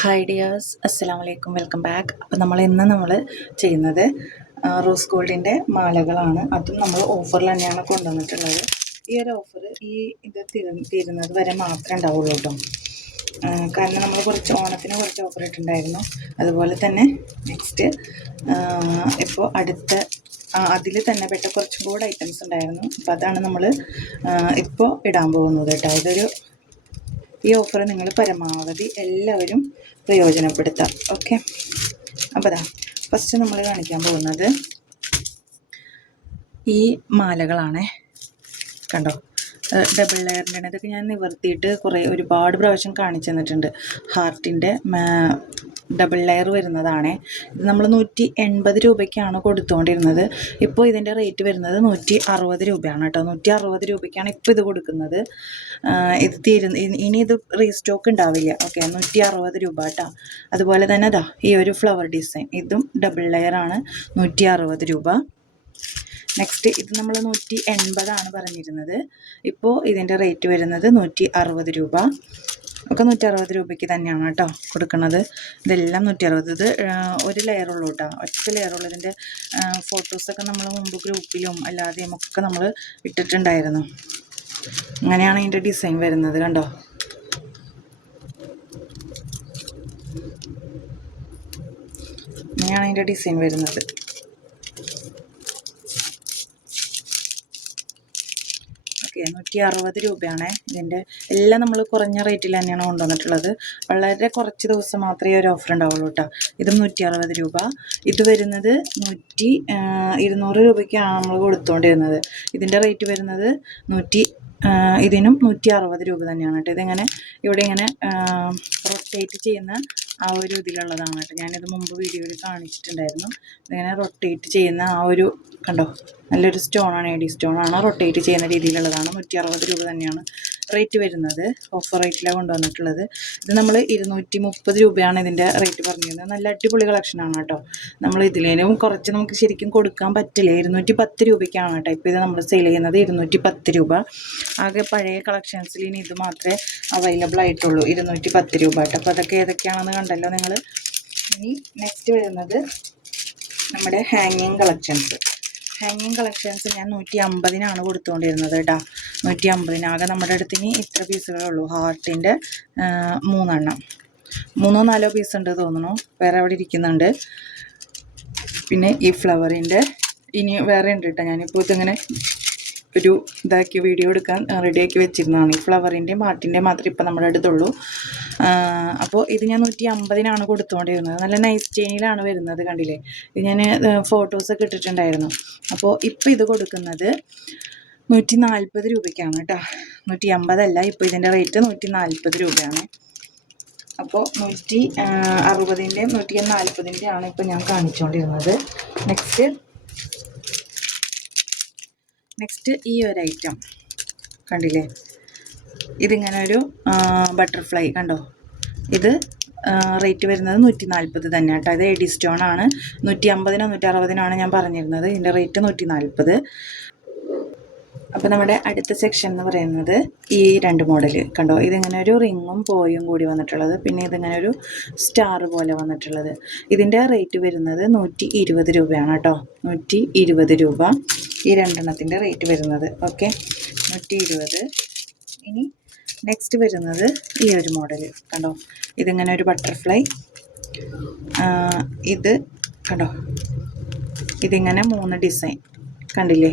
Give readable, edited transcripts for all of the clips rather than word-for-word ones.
Hi dears, അസ്സലാമു അലൈക്കും, welcome back. അപ്പോൾ നമ്മൾ ചെയ്യുന്നത് റോസ് ഗോൾഡിൻ്റെ മാലകളാണ്. അതും നമ്മൾ ഓഫറിൽ തന്നെയാണ് കൊണ്ടുവന്നിട്ടുള്ളത്. ഈ ഒരു ഓഫർ ഇത് തീരുന്നത് വരെ മാത്രമേ ഉണ്ടാവുള്ളൂ കേട്ടോ. കാരണം നമ്മൾ ഓണത്തിന് കുറച്ച് ഓഫർ ഇട്ടുണ്ടായിരുന്നു. അതുപോലെ തന്നെ നെക്സ്റ്റ് ഇപ്പോൾ അടുത്ത അതിൽ തന്നെ പെട്ട കുറച്ചും കൂടെ ഐറ്റംസ് ഉണ്ടായിരുന്നു. അപ്പോൾ അതാണ് നമ്മൾ ഇപ്പോൾ ഇടാൻ പോകുന്നത് കേട്ടോ. ഈ ഓഫർ നിങ്ങൾ പരമാവധി എല്ലാവരും പ്രയോജനപ്പെടുത്താം. ഓക്കെ, അപ്പോൾ ഫസ്റ്റ് നമ്മൾ കാണിക്കാൻ പോകുന്നത് ഈ മാലകളാണ്. കണ്ടോ, ഡബിൾ ലെയറിൻ്റെ ഇതൊക്കെ ഞാൻ നിവർത്തിയിട്ട് ഒരുപാട് പ്രാവശ്യം കാണിച്ചു തന്നിട്ടുണ്ട്. ഹാർട്ടിൻ്റെ ഡബിൾ ലെയർ വരുന്നതാണ്. ഇത് നമ്മൾ 180 രൂപയ്ക്കാണ് കൊടുത്തുകൊണ്ടിരുന്നത്. ഇപ്പോൾ ഇതിൻ്റെ റേറ്റ് വരുന്നത് 160 രൂപയാണ് കേട്ടോ. 160 രൂപയ്ക്കാണ് ഇപ്പോൾ ഇത് കൊടുക്കുന്നത്. ഇനി ഇത് റീസ്റ്റോക്ക് ഉണ്ടാവില്ല. ഓക്കെ, 160 രൂപ കേട്ടോ. അതുപോലെ തന്നെ ഈ ഒരു ഫ്ലവർ ഡിസൈൻ, ഇതും ഡബിൾ ലെയറാണ്, 160 രൂപ. നെക്സ്റ്റ് ഇത് നമ്മൾ 180 പറഞ്ഞിരുന്നത്. ഇപ്പോൾ ഇതിൻ്റെ റേറ്റ് വരുന്നത് 160 രൂപ. ഒക്കെ 160 രൂപയ്ക്ക് തന്നെയാണ് കേട്ടോ കൊടുക്കുന്നത്. ഇതെല്ലാം 160. ഇത് ഒരു ലെയറുള്ളൂ കേട്ടോ, ഒറ്റ ലെയറുള്ളൂ. ഇതിൻ്റെ ഫോട്ടോസൊക്കെ നമ്മൾ മുമ്പ് ഗ്രൂപ്പിലും അല്ലാതെയും ഒക്കെ നമ്മൾ ഇട്ടിട്ടുണ്ടായിരുന്നു. അങ്ങനെയാണ് ഇതിൻ്റെ ഡിസൈൻ വരുന്നത്. കണ്ടോ, ഇങ്ങനെയാണ് ഇതിൻ്റെ ഡിസൈൻ വരുന്നത്. ഓക്കെ, 160 രൂപയാണ് ഇതിൻ്റെ. എല്ലാം നമ്മൾ കുറഞ്ഞ റേറ്റിൽ തന്നെയാണ് കൊണ്ടുവന്നിട്ടുള്ളത്. വളരെ കുറച്ച് ദിവസം മാത്രമേ ഒരു ഓഫർ ഉണ്ടാവുള്ളൂ കേട്ടോ. ഇതും 160 രൂപ. ഇത് വരുന്നത് 200 രൂപയ്ക്കാണ് നമ്മൾ കൊടുത്തുകൊണ്ടിരുന്നത്. ഇതിൻ്റെ റേറ്റ് വരുന്നത് ഇതിനും 160 രൂപ തന്നെയാണ് കേട്ടോ. ഇതിങ്ങനെ ഇവിടെ ഇങ്ങനെ റൊട്ടേറ്റ് ചെയ്യുന്ന ആ ഒരു ഇതിലുള്ളതാണ് കേട്ടോ. ഞാനിത് മുമ്പ് വീഡിയോയിൽ കാണിച്ചിട്ടുണ്ടായിരുന്നു. ഇതിങ്ങനെ റൊട്ടേറ്റ് ചെയ്യുന്ന ആ ഒരു, കണ്ടോ, നല്ലൊരു സ്റ്റോണാണ്, എഡി സ്റ്റോണാണ്. റൊട്ടേറ്റ് ചെയ്യുന്ന രീതിയിലുള്ളതാണ്. 160 രൂപ തന്നെയാണ് റേറ്റ് വരുന്നത്. ഓഫർ റേറ്റിലാണ് കൊണ്ടുവന്നിട്ടുള്ളത്. ഇത് നമ്മൾ 230 രൂപയാണ് ഇതിൻ്റെ റേറ്റ് പറഞ്ഞിരുന്നത്. നല്ല അടിപൊളി കളക്ഷനാണ് കേട്ടോ. നമ്മൾ ഇതിലേനും കുറച്ച് നമുക്ക് ശരിക്കും കൊടുക്കാൻ പറ്റില്ല. 210 രൂപയ്ക്കാണ് കേട്ടോ ഇപ്പോൾ ഇത് നമ്മൾ സെയിൽ ചെയ്യുന്നത്. 210 രൂപ. ആകെ പഴയ കളക്ഷൻസിൽ ഇനി ഇത് മാത്രമേ അവൈലബിൾ ആയിട്ടുള്ളൂ. 210 രൂപ കേട്ടോ. അപ്പോൾ അതൊക്കെ ഏതൊക്കെയാണെന്ന് കണ്ടല്ലോ നിങ്ങൾ. ഇനി നെക്സ്റ്റ് വരുന്നത് നമ്മുടെ ഹാങ്ങിങ് കളക്ഷൻസ്. ഹാങ്ങിങ് കളക്ഷൻസ് ഞാൻ 150 കൊടുത്തുകൊണ്ടിരുന്നത് കേട്ടോ. 150. ആകെ നമ്മുടെ അടുത്ത് ഇനി ഇത്ര പീസുകളേ ഉള്ളൂ. ഹാർട്ടിൻ്റെ 3 4 പീസ് ഉണ്ട് തോന്നുന്നു. വേറെ അവിടെ ഇരിക്കുന്നുണ്ട്. പിന്നെ ഈ ഫ്ലവറിൻ്റെ ഇനി വേറെ ഉണ്ട് കേട്ടോ. ഞാനിപ്പോൾ ഇതിങ്ങനെ ഒരു വീഡിയോ എടുക്കാൻ റെഡിയാക്കി വെച്ചിരുന്നതാണ്. ഈ ഫ്ലവറിൻ്റെയും ഹാർട്ടിൻ്റെയും മാത്രമേ ഇപ്പം നമ്മുടെ അടുത്തുള്ളൂ. അപ്പോൾ ഇത് ഞാൻ 150 കൊടുത്തുകൊണ്ടിരുന്നത്. നല്ല നൈസ് ചെയിനിലാണ് വരുന്നത്, കണ്ടില്ലേ. ഇത് ഞാൻ ഫോട്ടോസൊക്കെ ഇട്ടിട്ടുണ്ടായിരുന്നു. അപ്പോൾ ഇപ്പോൾ ഇത് കൊടുക്കുന്നത് 140 രൂപയ്ക്കാണ് കേട്ടോ. 150 ഇപ്പോൾ ഇതിൻ്റെ റേറ്റ് 140 രൂപയാണ്. അപ്പോൾ 160ൻ്റെയും 140ൻ്റെയും ആണ് ഇപ്പോൾ ഞാൻ കാണിച്ചുകൊണ്ടിരുന്നത്. നെക്സ്റ്റ് ഈ ഒരു ഐറ്റം കണ്ടില്ലേ. ഇതിങ്ങനെ ഒരു ബട്ടർഫ്ലൈ കണ്ടോ. ഇത് റേറ്റ് വരുന്നത് 140 തന്നെ കേട്ടോ. ഇത് എഡി സ്റ്റോൺ ആണ്. 150 160 ഞാൻ പറഞ്ഞിരുന്നത്. ഇതിൻ്റെ റേറ്റ് 140. അപ്പോൾ നമ്മുടെ അടുത്ത സെക്ഷൻ എന്ന് പറയുന്നത് ഈ 2 മോഡൽ കണ്ടോ. ഇതിങ്ങനെ ഒരു റിങ്ങും പോയും കൂടി വന്നിട്ടുള്ളത്. പിന്നെ ഇതിങ്ങനെ ഒരു സ്റ്റാർ പോലെ വന്നിട്ടുള്ളത്. ഇതിൻ്റെ റേറ്റ് വരുന്നത് 120 രൂപയാണ് കേട്ടോ. 120 രൂപ ഈ 2 റേറ്റ് വരുന്നത്. ഓക്കെ, 120. ഇനി നെക്സ്റ്റ് വരുന്നത് ഈ ഒരു മോഡൽ കണ്ടോ. ഇതിങ്ങനെ ഒരു ബട്ടർഫ്ലൈ. ഇത് കണ്ടോ, ഇതിങ്ങനെ 3 ഡിസൈൻ കണ്ടില്ലേ.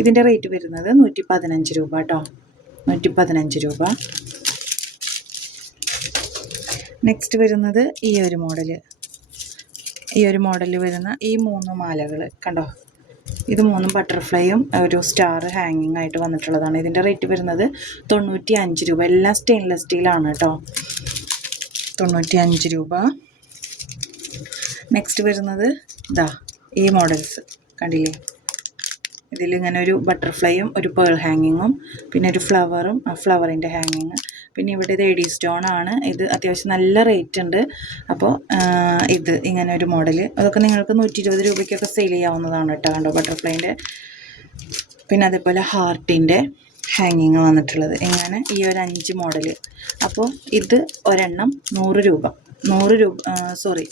ഇതിൻ്റെ റേറ്റ് വരുന്നത് 115 രൂപ കേട്ടോ. 115 രൂപ. നെക്സ്റ്റ് വരുന്നത് ഈ ഒരു മോഡൽ വരുന്ന ഈ 3 മാലകൾ കണ്ടോ. ഇത് 3 ബട്ടർഫ്ലൈയും ഒരു സ്റ്റാർ ഹാങ്ങിങ് ആയിട്ട് വന്നിട്ടുള്ളതാണ്. ഇതിൻ്റെ റേറ്റ് വരുന്നത് 95 രൂപ. എല്ലാം സ്റ്റെയിൻലെസ് സ്റ്റീലാണ് കേട്ടോ. 95 രൂപ. നെക്സ്റ്റ് വരുന്നത് ഈ മോഡൽസ് കണ്ടില്ലേ. ഇതിലിങ്ങനെ ഒരു ബട്ടർഫ്ലൈയും ഒരു പേൾ ഹാങ്ങിങ്ങും പിന്നെ ഒരു ഫ്ലവറും, ആ ഫ്ലവറിൻ്റെ ഹാങ്ങിങ്. പിന്നെ ഇവിടെ ഇത് എഡി സ്റ്റോൺ ആണ്. ഇത് അത്യാവശ്യം നല്ല റേറ്റ് ഉണ്ട്. അപ്പോൾ ഇത് ഇങ്ങനെ ഒരു മോഡൽ, അതൊക്കെ നിങ്ങൾക്ക് 120 രൂപയ്ക്കൊക്കെ സെയിൽ ചെയ്യാവുന്നതാണ് കേട്ടോ. കണ്ടോ, ബട്ടർഫ്ലൈൻ്റെ. പിന്നെ അതേപോലെ ഹാർട്ടിൻ്റെ ഹാങ്ങിങ് വന്നിട്ടുള്ളത്. ഇങ്ങനെ ഈ ഒരു 5 മോഡൽ. അപ്പോൾ ഇത് ഒരെണ്ണം 100 രൂപ. 100 രൂപ, സോറി,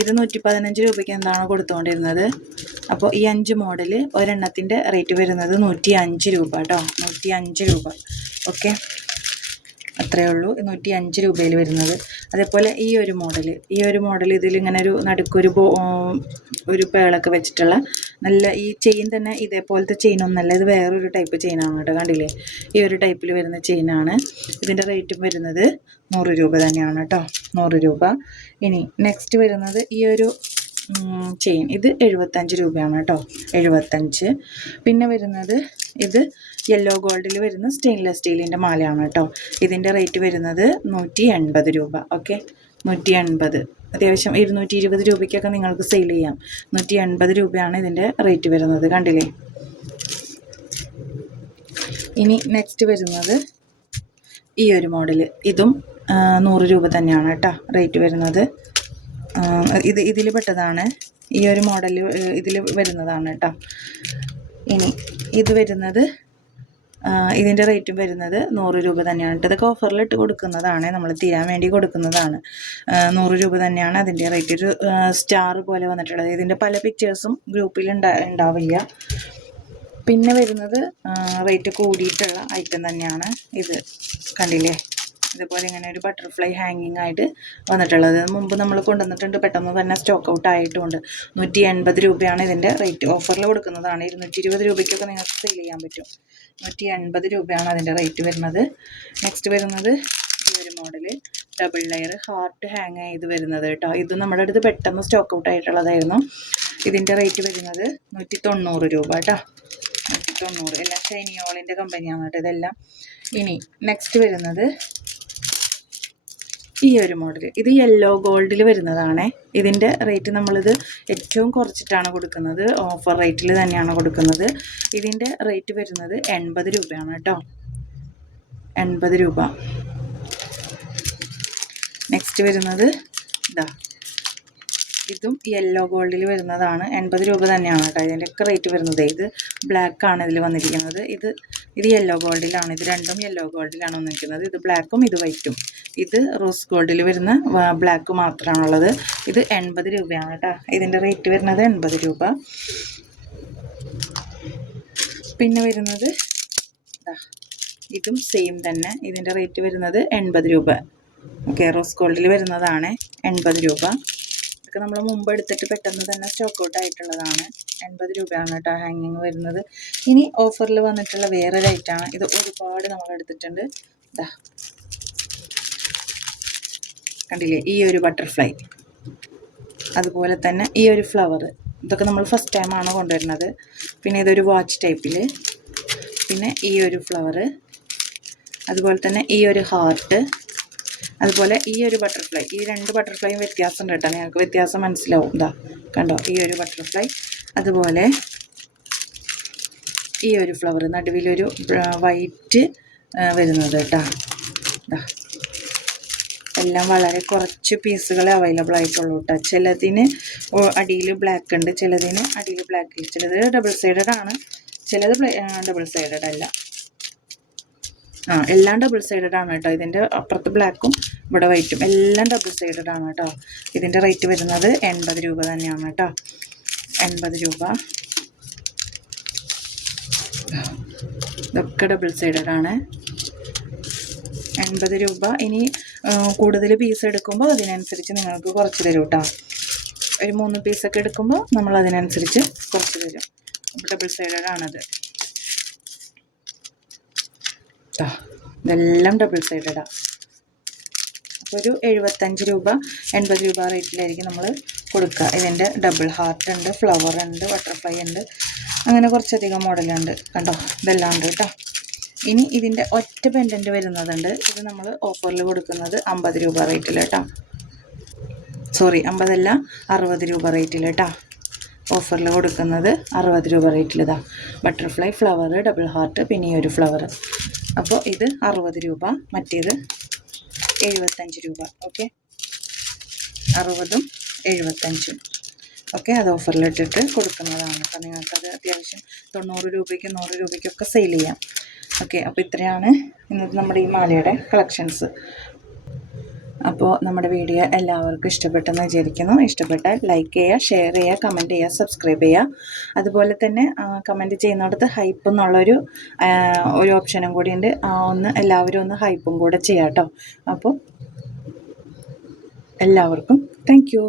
ഇത് 115 രൂപയ്ക്ക് എന്താണ് കൊടുത്തുകൊണ്ടിരുന്നത്. അപ്പോൾ ഈ 5 മോഡൽ ഒരെണ്ണത്തിൻ്റെ റേറ്റ് വരുന്നത് 105 രൂപ കേട്ടോ, 105 രൂപ. ഓക്കെ, അത്രയേ ഉള്ളൂ, 105 രൂപയിൽ വരുന്നത്. അതേപോലെ ഈ ഒരു മോഡൽ ഇതിലിങ്ങനെ ഒരു നടുക്കൊരു ഒരു പേളൊക്കെ വെച്ചിട്ടുള്ള നല്ല ഈ ചെയിൻ തന്നെ ഇതേപോലത്തെ ചെയിനൊന്നല്ല, ഇത് വേറൊരു ടൈപ്പ് ചെയിനാണ് കേട്ടോ. കണ്ടില്ലേ, ഈ ഒരു ടൈപ്പിൽ വരുന്ന ചെയിനാണ്. ഇതിൻ്റെ റേറ്റും വരുന്നത് 100 രൂപ തന്നെയാണ് കേട്ടോ, 100 രൂപ. ഇനി നെക്സ്റ്റ് വരുന്നത് ഈ ഒരു ചെയിൻ, ഇത് 75 രൂപയാണ് കേട്ടോ, 75. പിന്നെ വരുന്നത് ഇത് യെല്ലോ ഗോൾഡിൽ വരുന്ന സ്റ്റെയിൻലെസ് സ്റ്റീലിൻ്റെ മാലയാണ് കേട്ടോ. ഇതിൻ്റെ റേറ്റ് വരുന്നത് 180 രൂപ. ഓക്കെ, 180, അത്യാവശ്യം 220 രൂപയ്ക്കൊക്കെ നിങ്ങൾക്ക് സെയിൽ ചെയ്യാം. 180 രൂപയാണ് ഇതിൻ്റെ റേറ്റ് വരുന്നത്. കണ്ടില്ലേ. ഇനി നെക്സ്റ്റ് വരുന്നത് ഈ ഒരു മോഡൽ, ഇതും 100 രൂപ തന്നെയാണ് കേട്ടോ റേറ്റ് വരുന്നത്. ഇതിൽ പെട്ടതാണ്, ഈ ഒരു മോഡൽ ഇതിൽ വരുന്നതാണ് കേട്ടോ. ഇനി ഇത് വരുന്നത്, ഇതിൻ്റെ റേറ്റും വരുന്നത് 100 രൂപ തന്നെയാണ് കേട്ടോ. ഇതൊക്കെ ഓഫറിലിട്ട് കൊടുക്കുന്നതാണ്, നമ്മൾ തീരാൻ വേണ്ടി കൊടുക്കുന്നതാണ്. 100 രൂപ തന്നെയാണ് അതിൻ്റെ റേറ്റ്. ഒരു സ്റ്റാർ പോലെ വന്നിട്ടുള്ളത്. ഇതിൻ്റെ പല പിക്ചേഴ്സും ഗ്രൂപ്പിൽ ഉണ്ടാവില്ല. പിന്നെ വരുന്നത് റേറ്റ് കൂടിയിട്ടുള്ള ഐറ്റം തന്നെയാണ് ഇത്. കണ്ടില്ലേ, ഇതുപോലെ ഇങ്ങനെ ഒരു ബട്ടർഫ്ലൈ ഹാങ്ങിങ് ആയിട്ട് വന്നിട്ടുള്ളത്. മുമ്പ് നമ്മൾ കൊണ്ടുവന്നിട്ടുണ്ട്, പെട്ടെന്ന് തന്നെ സ്റ്റോക്ക് ഔട്ട് ആയിട്ടുമുണ്ട്. 180 രൂപയാണ് ഇതിൻ്റെ റേറ്റ്. ഓഫറിൽ കൊടുക്കുന്നതാണ്. 220 രൂപയ്ക്കൊക്കെ നിങ്ങൾക്ക് സെയിൽ ചെയ്യാൻ പറ്റും. 180 രൂപയാണ് അതിൻ്റെ റേറ്റ് വരുന്നത്. നെക്സ്റ്റ് വരുന്നത് ഈ ഒരു model double layer heart hang ചെയ്ത് വരുന്നത് കേട്ടോ. ഇത് നമ്മുടെ അടുത്ത് പെട്ടെന്ന് സ്റ്റോക്ക് ഔട്ട് ആയിട്ടുള്ളതായിരുന്നു. ഇതിൻ്റെ റേറ്റ് വരുന്നത് 190 രൂപ കേട്ടോ, 190. എല്ലാം ഷൈനിയോളിൻ്റെ കമ്പനിയാണ് കേട്ടോ ഇതെല്ലാം. ഇനി നെക്സ്റ്റ് വരുന്നത് ഈ ഒരു മോഡൽ, ഇത് യെല്ലോ ഗോൾഡിൽ വരുന്നതാണ്. ഇതിൻ്റെ റേറ്റ് നമ്മളിത് ഏറ്റവും കുറച്ചിട്ടാണ് കൊടുക്കുന്നത്, ഓഫർ റേറ്റിൽ തന്നെയാണ് കൊടുക്കുന്നത്. ഇതിൻ്റെ റേറ്റ് വരുന്നത് 80 രൂപയാണ് കേട്ടോ, 80 രൂപ. നെക്സ്റ്റ് വരുന്നത് ഇതാ, ഇതും യെല്ലോ ഗോൾഡിൽ വരുന്നതാണ്. 80 രൂപ തന്നെയാണ് കേട്ടോ ഇതിൻ്റെയൊക്കെ റേറ്റ് വരുന്നത്. ഇത് ബ്ലാക്കാണ് ഇതിൽ വന്നിരിക്കുന്നത്. ഇത് യെല്ലോ ഗോൾഡിലാണ്. ഇത് രണ്ടും യെല്ലോ ഗോൾഡിലാണ് വന്നിരിക്കുന്നത്. ഇത് ബ്ലാക്കും ഇത് വൈറ്റും. ഇത് റോസ് ഗോൾഡിൽ വരുന്ന ബ്ലാക്ക് മാത്രമാണുള്ളത്. ഇത് 80 രൂപയാണ് കേട്ടോ. ഇതിൻ്റെ റേറ്റ് വരുന്നത് 80 രൂപ. പിന്നെ വരുന്നത് ഇതും സെയിം തന്നെ. ഇതിൻ്റെ റേറ്റ് വരുന്നത് 80 രൂപ. ഓക്കെ, റോസ് ഗോൾഡിൽ വരുന്നതാണ് 80 രൂപ. ഇതൊക്കെ നമ്മൾ മുമ്പ് എടുത്തിട്ട് പെട്ടെന്ന് തന്നെ സ്റ്റോക്ക് ഔട്ട് ആയിട്ടുള്ളതാണ്. 80 രൂപയാണ് കേട്ടോ ഹാങ്ങിങ് വരുന്നത്. ഇനി ഓഫറിൽ വന്നിട്ടുള്ള വേറൊരു ഐറ്റമാണ്. ഇത് ഒരുപാട് നമ്മൾ എടുത്തിട്ടുണ്ട്. ഇതാ കണ്ടില്ലേ, ഈ ഒരു ബട്ടർഫ്ലൈ, അതുപോലെ തന്നെ ഈ ഒരു ഫ്ലവർ. ഇതൊക്കെ നമ്മൾ ഫസ്റ്റ് ടൈമാണ് കൊണ്ടുവരുന്നത്. പിന്നെ ഇതൊരു വാച്ച് ടൈപ്പിൽ, പിന്നെ ഈ ഒരു ഫ്ലവർ, അതുപോലെ തന്നെ ഈ ഒരു ഹാർട്ട്, അതുപോലെ ഈ ഒരു ബട്ടർഫ്ലൈ. ഈ രണ്ട് ബട്ടർഫ്ലൈയും വ്യത്യാസം കേട്ടോ, നിങ്ങൾക്ക് വ്യത്യാസം മനസ്സിലാവും. ഇതാ കണ്ടോ, ഈ ഒരു ബട്ടർഫ്ലൈ, അതുപോലെ ഈ ഒരു ഫ്ലവർ, നടുവിലൊരു വൈറ്റ് വരുന്നത് കേട്ടോ. ഇതാ എല്ലാം വളരെ കുറച്ച് പീസുകളെ അവൈലബിൾ ആയിട്ടുള്ളൂ കേട്ടോ. ചിലതിന് അടിയിൽ ബ്ലാക്ക് ഉണ്ട്, ചിലതിന് അടിയിൽ ബ്ലാക്ക് ഇല്ല. ചിലത് ഡബിൾ സൈഡഡ് ആണ്, ചിലത് ഡബിൾ സൈഡഡ് അല്ല. എല്ലാം ഡബിൾ സൈഡഡ് ആണ് കേട്ടോ. ഇതിൻ്റെ അപ്പുറത്ത് ബ്ലാക്കും ഇവിടെ വൈറ്റും എല്ലാം ഡബിൾ സൈഡഡ് ആണ് കേട്ടോ. ഇതിൻ്റെ റേറ്റ് വരുന്നത് 80 രൂപ തന്നെയാണ് കേട്ടോ, 80 രൂപ. ഇതൊക്കെ ഡബിൾ സൈഡഡ് ആണ്, 80 രൂപ. ഇനി കൂടുതൽ പീസ് എടുക്കുമ്പോൾ അതിനനുസരിച്ച് നിങ്ങൾക്ക് കുറച്ച് തരും കേട്ടോ. ഒരു 3 പീസൊക്കെ എടുക്കുമ്പോൾ നമ്മൾ അതിനനുസരിച്ച് കുറച്ച് തരും. ഡബിൾ സൈഡഡ് ആണത്. ഇതെല്ലാം ഡബിൾ സൈഡഡാണ്. അപ്പോൾ ഒരു 75 രൂപ 80 രൂപ റേറ്റിലായിരിക്കും നമ്മൾ കൊടുക്കുക. ഇതിൻ്റെ ഡബിൾ ഹാർട്ട് ഉണ്ട്, ഫ്ലവർ ഉണ്ട്, ബട്ടർഫ്ലൈ ഉണ്ട്, അങ്ങനെ കുറച്ചധികം മോഡലുണ്ട്. കണ്ടോ, ഇതെല്ലാം ഉണ്ട് കേട്ടോ. ഇനി ഇതിൻ്റെ ഒറ്റ പെൻഡൻറ്റ് വരുന്നതുണ്ട്. ഇത് നമ്മൾ ഓഫറിൽ കൊടുക്കുന്നത് 50 രൂപ റേറ്റിൽ കേട്ടോ. സോറി, 50 അല്ല, 60 രൂപ റേറ്റിൽ കേട്ടോ. ഓഫറിൽ കൊടുക്കുന്നത് 60 രൂപ റേറ്റിൽ. ഇതാ ബട്ടർഫ്ലൈ, ഫ്ലവർ, ഡബിൾ ഹാർട്ട്, പിന്നെ ഈ ഒരു ഫ്ലവർ. അപ്പോൾ ഇത് 60 രൂപ, മറ്റേത് 75 രൂപ. ഓക്കെ, 60ഉം 75ഉം. ഓക്കെ, അത് ഓഫറിലിട്ടിട്ട് കൊടുക്കുന്നതാണ്. അപ്പോൾ നിങ്ങൾക്കത് അത്യാവശ്യം 90 രൂപയ്ക്ക് 100 രൂപയ്ക്കൊക്കെ സെയിൽ ചെയ്യാം. ഓക്കെ, അപ്പോൾ ഇത്രയാണ് ഇന്നത്തെ നമ്മുടെ ഈ മാലയുടെ കളക്ഷൻസ്. അപ്പോൾ നമ്മുടെ വീഡിയോ എല്ലാവർക്കും ഇഷ്ടപ്പെട്ടെന്ന് വിചാരിക്കുന്നു. ഇഷ്ടപ്പെട്ടാൽ ലൈക്ക് ചെയ്യുക, ഷെയർ ചെയ്യുക, കമൻറ്റ് ചെയ്യുക, സബ്സ്ക്രൈബ് ചെയ്യുക. അതുപോലെ തന്നെ കമൻറ്റ് ചെയ്യുന്നിടത്ത് ഹൈപ്പ് എന്നുള്ളൊരു ഒരു ഓപ്ഷനും കൂടി ഉണ്ട്. ഒന്ന് എല്ലാവരും ഒന്ന് ഹൈപ്പും കൂടെ ചെയ്യാം കേട്ടോ. അപ്പോൾ എല്ലാവർക്കും താങ്ക് യു.